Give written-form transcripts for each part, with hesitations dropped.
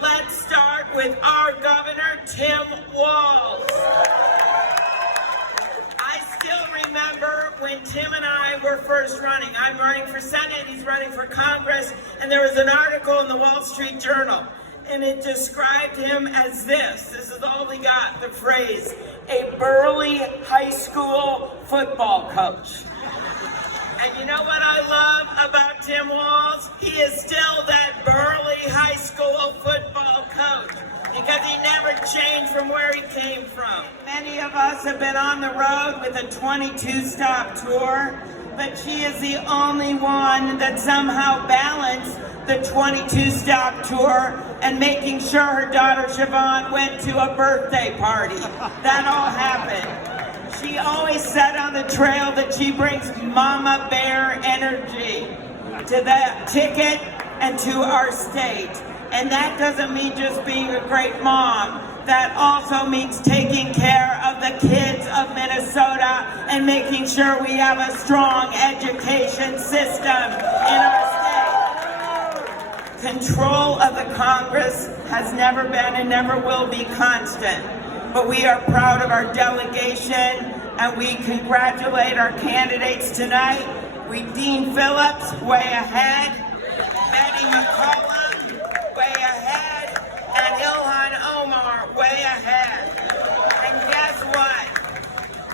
Let's start with our governor, Tim Walz. I still remember when Tim and I were first running. I'm running for Senate, he's running for Congress, and there was an article in the Wall Street Journal, and it described him as this. This is all we got, the phrase, a burly high school football coach. And you know what I love about Tim Walz? He is still that burly high school football coach because he never changed from where he came from. Many of us have been on the road with a 22-stop tour, but she is the only one that somehow balanced the 22-stop tour and making sure her daughter Siobhan went to a birthday party. That all happened. She always said on the trail that she brings Mama Bear energy to the ticket and to our state. And that doesn't mean just being a great mom. That also means taking care of the kids of Minnesota and making sure we have a strong education system in our state. Control of the Congress has never been and never will be constant. But we are proud of our delegation, and we congratulate our candidates tonight. Dean Phillips, way ahead. Betty McCollum, way ahead. And Ilhan Omar, way ahead. And guess what?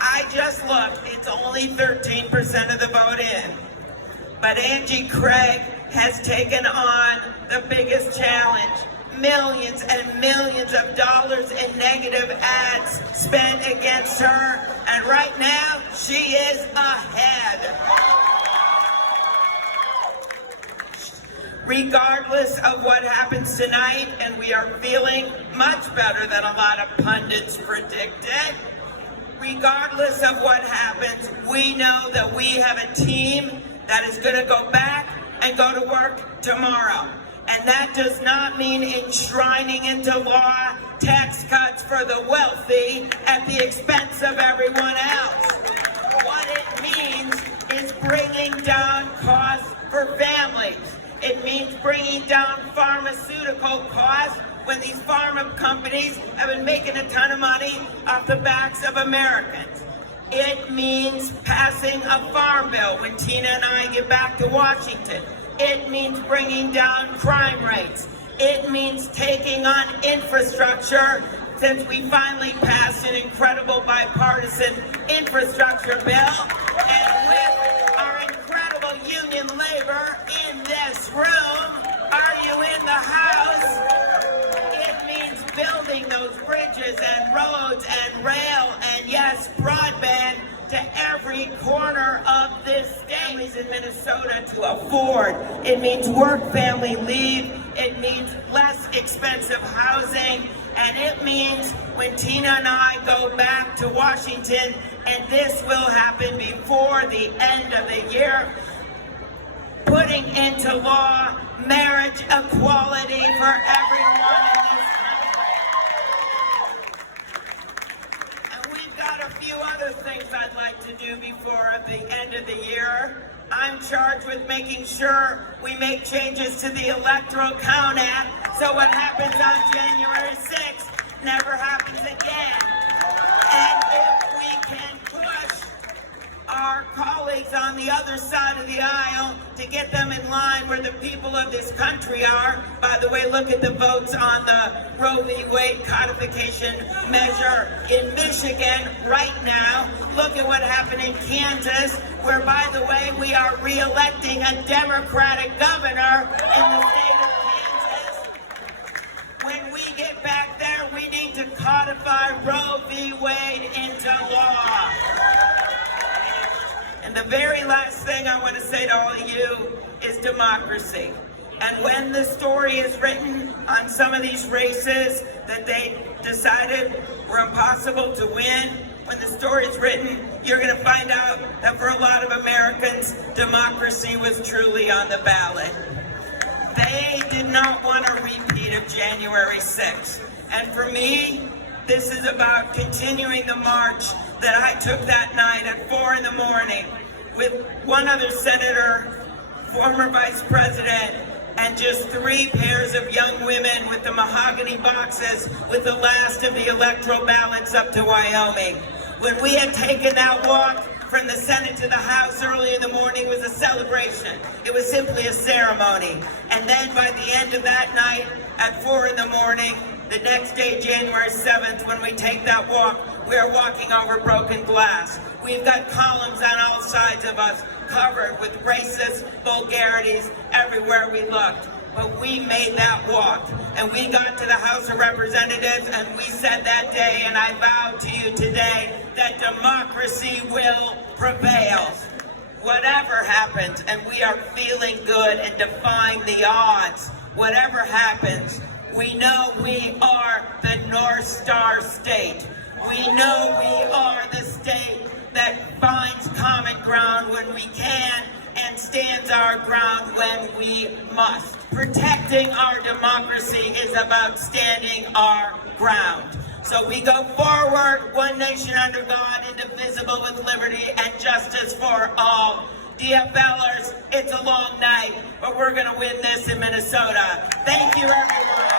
I just looked. It's only 13% of the vote in. But Angie Craig has taken on the biggest challenge. Millions and millions of dollars in negative ads spent against her, and right now she is ahead. Regardless of what happens tonight, and we are feeling much better than a lot of pundits predicted, regardless of what happens, we know that we have a team that is going to go back and go to work tomorrow. And that does not mean enshrining into law tax cuts for the wealthy at the expense of everyone else. What it means is bringing down costs for families. It means bringing down pharmaceutical costs when these pharma companies have been making a ton of money off the backs of Americans. It means passing a farm bill when Tina and I get back to Washington. It means bringing down crime rates. It means taking on infrastructure, since we finally passed an incredible bipartisan infrastructure bill. And with our incredible union labor in this room, are you in the House? It means building those bridges and roads and rail and, yes, broadband to every corner of this state. Families in Minnesota to afford. It means work family leave. It means less expensive housing. And it means when Tina and I go back to Washington, and this will happen before the end of the year, putting into law marriage equality for everyone in this country. And we've got a few other things I'd like to do before the end of the year. I'm charged with making sure we make changes to the Electoral Count Act so what happens on January 6th never happens again. And if we can push our colleagues on the other side of the aisle to get them in line where the people of this country are. By the way, look at the votes on the Roe v. Wade codification measure in Michigan right now. Look at what happened in Kansas, where, by the way, we are re-electing a Democratic governor in the state of Kansas. When we get back there, we need to codify Roe v. Wade into law. And the very last thing I want to say to all of you is democracy. And when the story is written on some of these races that they decided were impossible to win, when the story is written, you're going to find out that for a lot of Americans, democracy was truly on the ballot. They did not want a repeat of January 6th. And for me, this is about continuing the march that I took that night at 4 in the morning with one other senator, former Vice President and just 3 pairs of young women with the mahogany boxes with the last of the electoral ballots up to Wyoming. When we had taken that walk from the Senate to the House early in the morning, it was a celebration. It was simply a ceremony. And then by the end of that night, at 4 in the morning, the next day, January 7th, when we take that walk, we are walking over broken glass. We've got columns on all sides of us covered with racist vulgarities everywhere we looked. But we made that walk, and we got to the House of Representatives, and we said that day, and I vow to you today, that democracy will prevail. Whatever happens, and we are feeling good and defying the odds, whatever happens, we know we are the North Star state. We know we are the state that finds common ground when we can and stands our ground when we must. Protecting our democracy is about standing our ground. So we go forward, one nation under God, indivisible with liberty and justice for all. DFLers, it's a long night, but we're going to win this in Minnesota. Thank you, everyone.